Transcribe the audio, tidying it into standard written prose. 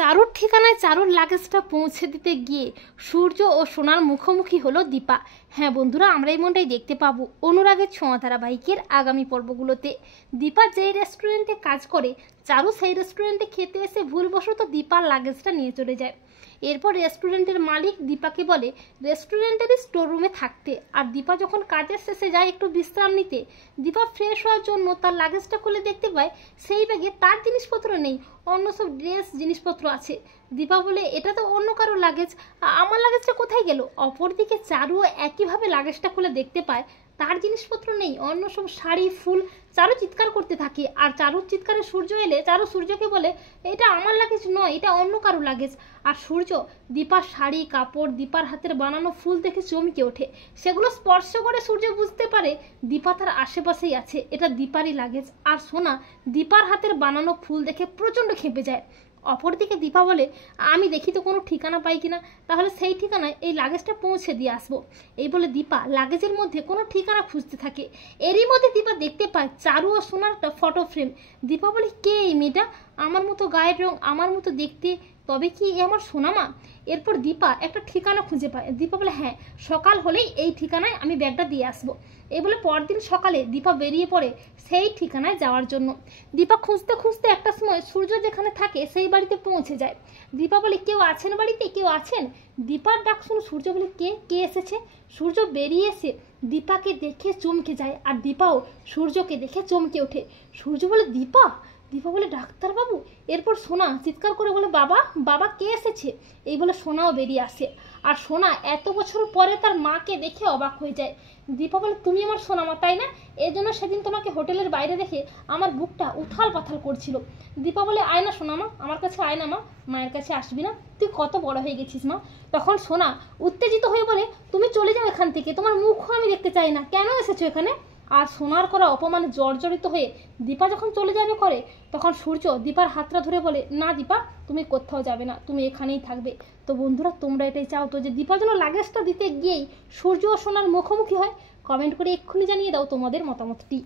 চারুর ঠিকানায় চারুর লাগেজটা পৌঁছে দিতে গিয়ে সূর্য ও সোনার মুখোমুখি হলো দীপা। হ্যাঁ বন্ধুরা, আমরা এমনটাই দেখতে পাবো অনুরাগের ছোঁয়া ধারাবাহিকের আগামী পর্বগুলোতে। দীপা যেই রেস্টুরেন্টে কাজ করে, চারু সেই রেস্টুরেন্টে খেতে এসে ভুলবশত দীপার লাগেজটা নিয়ে চলে যায়। এরপর রেস্টুরেন্টের মালিক দীপাকে বলে রেস্টুরেন্টের স্টোর রুমে থাকতে। আর দীপা যখন কাজের শেষে যায় একটু বিশ্রাম নিতে, দীপা ফ্রেশ হওয়ার জন্য তার লাগেজটা খুলে দেখতে পায় সেই ব্যাগে তার জিনিসপত্র নেই, অন্য সব ড্রেস জিনিসপত্র আছে। দীপা বলে এটা তো অন্য কারো লাগেজ, আমার লাগেজটা কোথায় গেল? অপরদিকে চারুও একইভাবে লাগেজটা খুলে দেখতে পায় তার জিনিসপত্র নেই, অন্য সব শাড়ি ফুল। চারু চিৎকার করতে থাকে, আর চারুর চিৎকারে সূর্য এলে চারু সূর্যকে বলে এটা আমার লাগেজ নয়, এটা অন্য কারো লাগেজ। আর সূর্য দীপার শাড়ি কাপড় দীপার হাতের বানানো ফুল দেখে চমকে ওঠে। সেগুলো স্পর্শ করে সূর্য বুঝতে পারে দীপা তার আশেপাশেই আছে, এটা দীপারই লাগেজ। আর সোনা দীপার হাতের বানানো ফুল দেখে প্রচণ্ড খেপে যায়। অপরদিকে দীপা বলে আমি দেখি তো কোনো ঠিকানা পাই কিনা, তাহলে সেই ঠিকানায় এই লাগেজটা পৌঁছে দিয়ে আসবো। এই বলে দীপা লাগেজের মধ্যে কোনো ঠিকানা খুঁজতে থাকে। এরই মধ্যে দীপা দেখতে পায় চারু ও সোনার একটা ফটো ফ্রেম। দীপা বলে কে এই মেয়েটা? আমার মতো গায়ের রং, আমার মতো দেখতে, তবে কি এ আমার সোনামা? এরপর দীপা একটা ঠিকানা খুঁজে পায়। দীপা বলে হ্যাঁ, সকাল হলেই এই ঠিকানায় আমি ব্যাগটা দিয়ে আসবো। এই বলে পরদিন সকালে দীপা বেরিয়ে পড়ে সেই ঠিকানায় যাওয়ার জন্য। দীপা খুঁজতে খুঁজতে একটা সময় সূর্য যেখানে থাকে সেই বাড়িতে পৌঁছে যায়। দীপা বলে কেউ আছেন বাড়িতে, কেউ আছেন? দীপার ডাক শুনে সূর্য বলে কে কে এসেছে? সূর্য বেরিয়ে এসে দীপাকে দেখে চমকে যায়, আর দীপাও সূর্যকে দেখে চমকে ওঠে। সূর্য বলে দীপা? দীপা বলে ডাক্তারবাবু। এরপর সোনা চিৎকার করে বলে বাবা, বাবা কে এসেছে? এই বলে সোনাও বেরিয়ে আসে। আর সোনা এত বছর পরে তার মাকে দেখে অবাক হয়ে যায়। দীপা বলে তুমি আমার সোনামা তাই না? এই জন্য সেদিন তোমাকে হোটেলের বাইরে দেখে আমার বুকটা উথাল পাথাল করছিল। দীপা বলে আয় না সোনামা, আমার কাছে আয় না মা, মায়ের কাছে আসবি না? তুই কত বড় হয়ে গেছিস মা। তখন সোনা উত্তেজিত হয়ে বলে তুমি চলে যাও এখান থেকে, তোমার মুখও আমি দেখতে চাই না, কেন এসেছো এখানে? আর সোনার করা অপমানে জর্জরিত হয়ে দীপা যখন চলে যাবে করে, তখন সূর্য দীপার হাতটা ধরে বলে না দীপা, তুমি কোথাও যাবে না, তুমি এখানেই থাকবে। তো বন্ধুরা, তোমরা এটাই চাও তো যে দীপা যেন লাগেজটা দিতে গিয়েই সূর্য ও সোনার মুখোমুখি হয়? কমেন্ট করে এক্ষুনি জানিয়ে দাও তোমাদের মতামতটি।